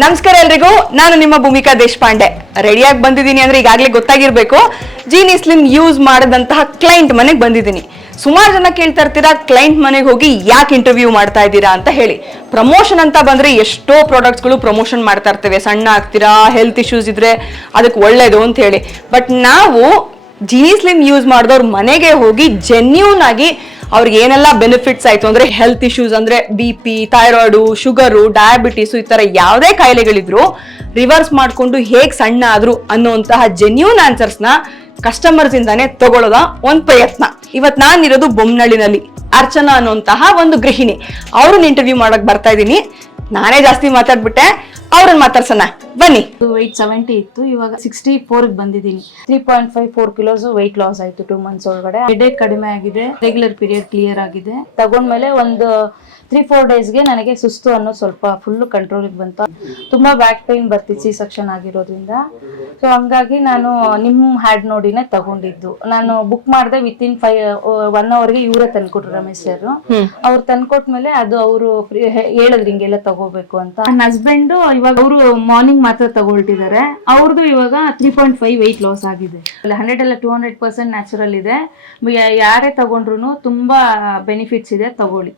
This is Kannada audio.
ನಮಸ್ಕಾರ ಎಲ್ರಿಗೂ. ನಾನು ನಿಮ್ಮ ಭೂಮಿಕಾ ದೇಶಪಾಂಡೆ. ರೆಡಿಯಾಗಿ ಬಂದಿದ್ದೀನಿ ಅಂದ್ರೆ ಈಗಾಗಲೇ ಗೊತ್ತಾಗಿರ್ಬೇಕು. ಜೀನಿ ಸ್ಲಿಮ್ ಯೂಸ್ ಮಾಡದಂತಹ ಕ್ಲೈಂಟ್ ಮನೆಗೆ ಬಂದಿದ್ದೀನಿ. ಸುಮಾರು ಜನ ಕೇಳ್ತಾ ಇರ್ತೀರಾ ಕ್ಲೈಂಟ್ ಮನೆಗೆ ಹೋಗಿ ಯಾಕೆ ಇಂಟರ್ವ್ಯೂ ಮಾಡ್ತಾ ಇದ್ದೀರಾ ಅಂತ ಹೇಳಿ. ಪ್ರಮೋಷನ್ ಅಂತ ಬಂದ್ರೆ ಎಷ್ಟೋ ಪ್ರಾಡಕ್ಟ್ಸ್ಗಳು ಪ್ರಮೋಷನ್ ಮಾಡ್ತಾ ಇರ್ತೇವೆ. ಸಣ್ಣ ಆಗ್ತೀರಾ ಹೆಲ್ತ್ ಇಶ್ಯೂಸ್ ಇದ್ರೆ ಅದಕ್ಕೆ ಒಳ್ಳೇದು ಅಂತ ಹೇಳಿ. ಬಟ್ ನಾವು ಜೀನಿ ಸ್ಲಿಮ್ ಯೂಸ್ ಮಾಡಿದವ್ರ ಮನೆಗೆ ಹೋಗಿ ಜೆನ್ಯೂನ್ ಆಗಿ ಅವ್ರಿಗೆ ಏನೆಲ್ಲ ಬೆನಿಫಿಟ್ಸ್ ಆಯ್ತು ಅಂದ್ರೆ ಹೆಲ್ತ್ ಇಶ್ಯೂಸ್ ಅಂದ್ರೆ B P thyroid sugar diabetes ಈ ತರ ಯಾವುದೇ ಕಾಯಿಲೆಗಳಿದ್ರು ರಿವರ್ಸ್ ಮಾಡಿಕೊಂಡು ಹೇಗೆ ಸಣ್ಣ ಆದ್ರು ಅನ್ನುವಂತಹ ಜೆನ್ಯೂನ್ ಆನ್ಸರ್ಸ್ನ ಕಸ್ಟಮರ್ಸ್ ಇಂದಾನೆ ತಗೊಳ್ಳೋದ ಒಂದು ಪ್ರಯತ್ನ. ಇವತ್ತು ನಾನಿರೋದು ಬೊಮ್ಮನಳ್ಳಿನಲ್ಲಿ ಅರ್ಚನಾ ಅನ್ನುವಂತಹ ಒಂದು ಗೃಹಿಣಿ. ಅವ್ರನ್ನ ಇಂಟರ್ವ್ಯೂ ಮಾಡಕ್ ಬರ್ತಾ ಇದ್ದೀನಿ ನಾನೇ ಜಾಸ್ತಿ ಮಾತಾಡ್ಬಿಟ್ಟೆ. ಅವ್ರನ್ನ ಮಾತಾಡ್ಸೋಣ. ಬನ್ನಿ. ವೆಯ್ಟ್ ಸೆವೆಂಟಿ ಇತ್ತು, ಇವಾಗ ಸಿಕ್ಸ್ಟಿ ಫೋರ್ ಬಂದಿದ್ದೀನಿ. Three point five four kilos weight loss ಆಯ್ತು ಟೂ ಮಂತ್ಸ್ ಒಳಗಡೆ. ಹೆಡೇಕ್ ಕಡಿಮೆ ಆಗಿದೆ. ರೆಗ್ಯುಲರ್ ಪೀರಿಯಡ್ ಕ್ಲಿಯರ್ ಆಗಿದೆ. ತಗೊಂಡ್ಮೇಲೆ ಒಂದು ತ್ರೀ ಫೋರ್ ಡೇಸ್ಗೆ ನನಗೆ ಸುಸ್ತು ಅನ್ನೋ ಸ್ವಲ್ಪ ಫುಲ್ ಕಂಟ್ರೋಲಿಗೆ ಬಂತು. ತುಂಬಾ ಬ್ಯಾಕ್ ಪೈನ್ ಬರ್ತಿತ್ತು ಸಿ ಸೆಕ್ಷನ್ ಆಗಿರೋದ್ರಿಂದ. ಸೊ ಹಂಗಾಗಿ ನಾನು ನಿಮ್ಮ ಹ್ಯಾಡ್ ನೋಡಿನೇ ತಗೊಂಡಿದ್ದು. ನಾನು ಬುಕ್ ಮಾಡಿದೆ ವಿತ್ ಇನ್ ಫೈವ್ ಒನ್ ಅವರ್ಗೆ ಇವರೇ ತಂದ್ಕೊಟ್ರು ರಮೇಶ್ ಸರ್ ಅವ್ರು ತಂದ್ಕೊಟ್ಮೇಲೆ ಅದು ಅವರು ಹೇಳಿದ್ರು ಹಿಂಗೆಲ್ಲ ತಗೋಬೇಕು ಅಂತ. ನನ್ನ ಹಸ್ಬೆಂಡ್ ಇವಾಗ ಅವರು ಮಾರ್ನಿಂಗ್ ಮಾತ್ರ ತಗೊಳ್ತಿದ್ದಾರೆ. ಅವ್ರದ್ದು ಇವಾಗ three point five weight loss ಆಗಿದೆ. ಹಂಡ್ರೆಡ್ ಅಲ್ಲ ಟೂ ಹಂಡ್ರೆಡ್ ಪರ್ಸೆಂಟ್ ನ್ಯಾಚುರಲ್ ಇದೆ. ಯಾರೇ ತಗೊಂಡ್ರು ತುಂಬಾ ಬೆನಿಫಿಟ್ಸ್ ಇದೆ ತಗೊಳ್ಳಿ.